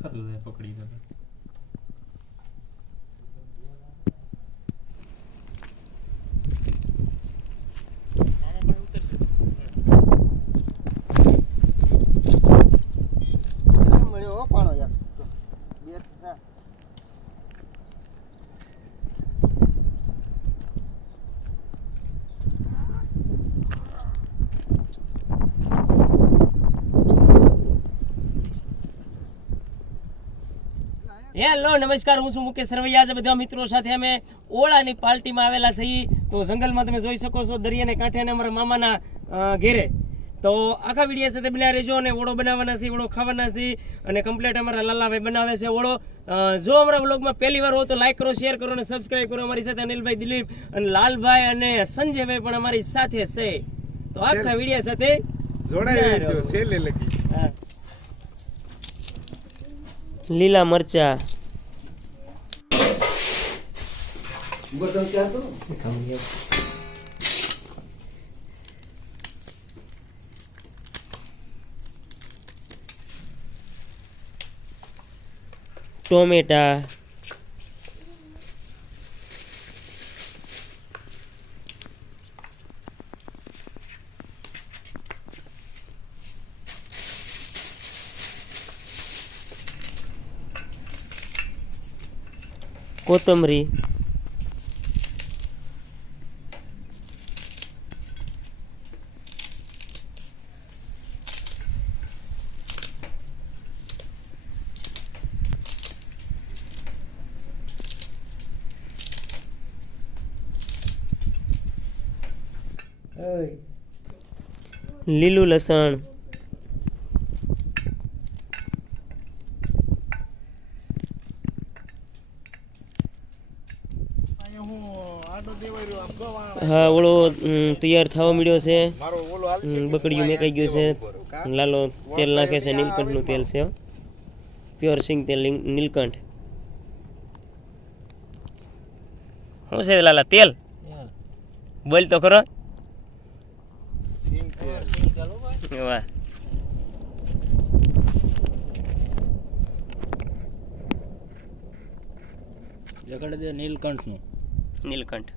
દેખાતું જાય પકડી દે હેલો નમસ્કાર, હું છું મુકેશ સરવૈયા. આજે બધા મિત્રો સાથે અમે ઓળાની પાર્ટીમાં આવેલા છીએ. તો જંગલમાં તમે જોઈ શકો છો દરિયાને કાંઠે અને અમારા મામાના ઘેરે. તો આખા વિડીયો સાથે બન્યા રહેજો. અને ઓળો બનાવવાના છે, ઓળો ખાવાના છે અને કમ્પ્લીટ અમારા લાલાભાઈ બનાવે છે ઓળો. જો અમારા વ્લોગમાં પહેલી વાર હો તો લાઈક કરો, શેર કરો અને સબસ્ક્રાઈબ કરો. અમારી સાથે અનિલભાઈ, દિલીપ અને લાલભાઈ અને સંજયભાઈ પણ અમારી સાથે છે. તો આખા વિડીયો સાથે જોડાઈ રહેજો. સેલે લગી લીલા મરચા ટોમેટા કોથમરી લીલું લસણ હા ઓળો તૈયાર થવા મળ્યો છે. બકડીયું મેકાઈ ગયું છે. લાલો તેલ નાખે છે, નીલકંઠનું તેલ છે, પ્યોર સિંગ તેલ નીલકંઠ. શું છે લાલા તેલ? બોલ તો ખરો. વાહ નીલકંઠ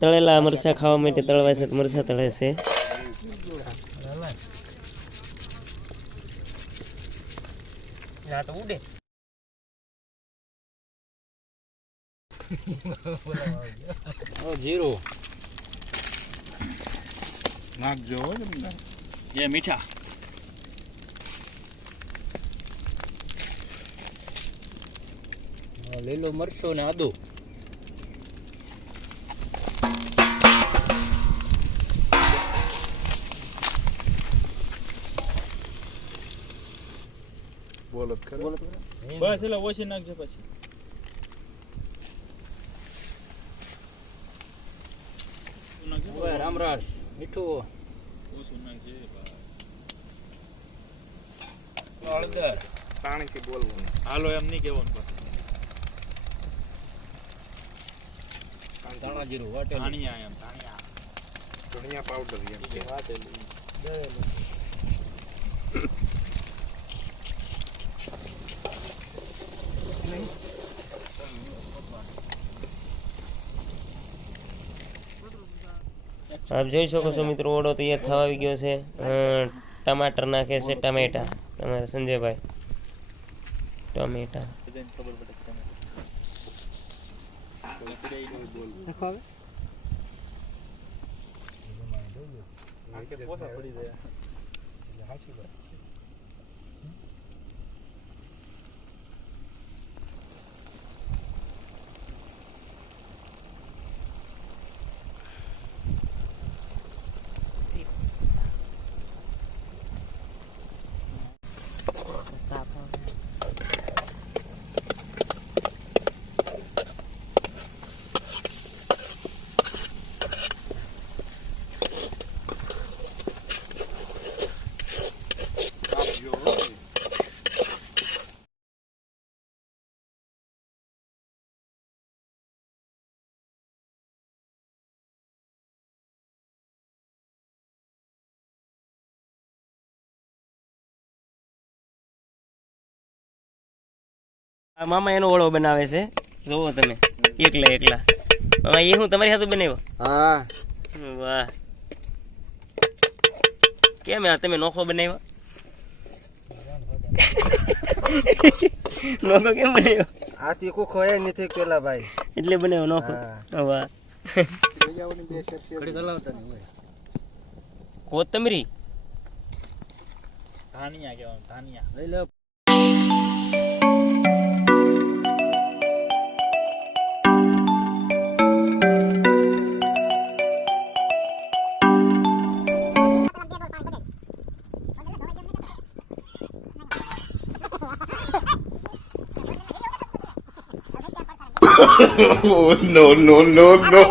તળેલા મરચા ખાવા માટે તળવા છે, મરચા તળે છે. જીરું નાખજો એ મીઠા. લીલો મરચો ને આદુ. બોલો બસ એટલે ઓછી નાખજો. પછી રામરાસ મીઠું ઓછું નાખજે. હળદર પાણીથી બોલવું, હાલો એમ નહીં કહેવાનું. ધાણા જીરું વાટેલું, ધાણિયા એમ ધનિયા પાવડર એમ કે વાટેલું. આપ જોઈ શકો છો મિત્રો, ઓળો તૈયાર થવા આવી ગયો છે. ટમાટર નાખે છે, ટમેટા તમારા સંજયભાઈ. ટમેટા આ મામા એનો ઓળો બનાવે છે, જોવો તમે, એકલા મામા. એ હું તમારી સાથે બનાવ્યો? હા. વાહ, કેમ આ તમે નોખો બનાવ્યો? નોખો કેમ બનાવ્યો? આ તીખું ખોય નથી પેલા ભાઈ, એટલે બનાવ્યો નોખો. વાહ. કોથમરી ધાનિયા કહેવાનું, ધાનિયા લઈ લો. Oh, no, no, no, no.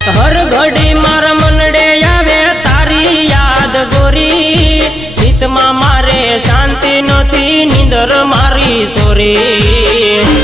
હર ઘડી મારા મનડે આવે તારી યાદ ગોરી, શીતમાં મારે શાંતિ નથી, નીંદર મારી સોરી.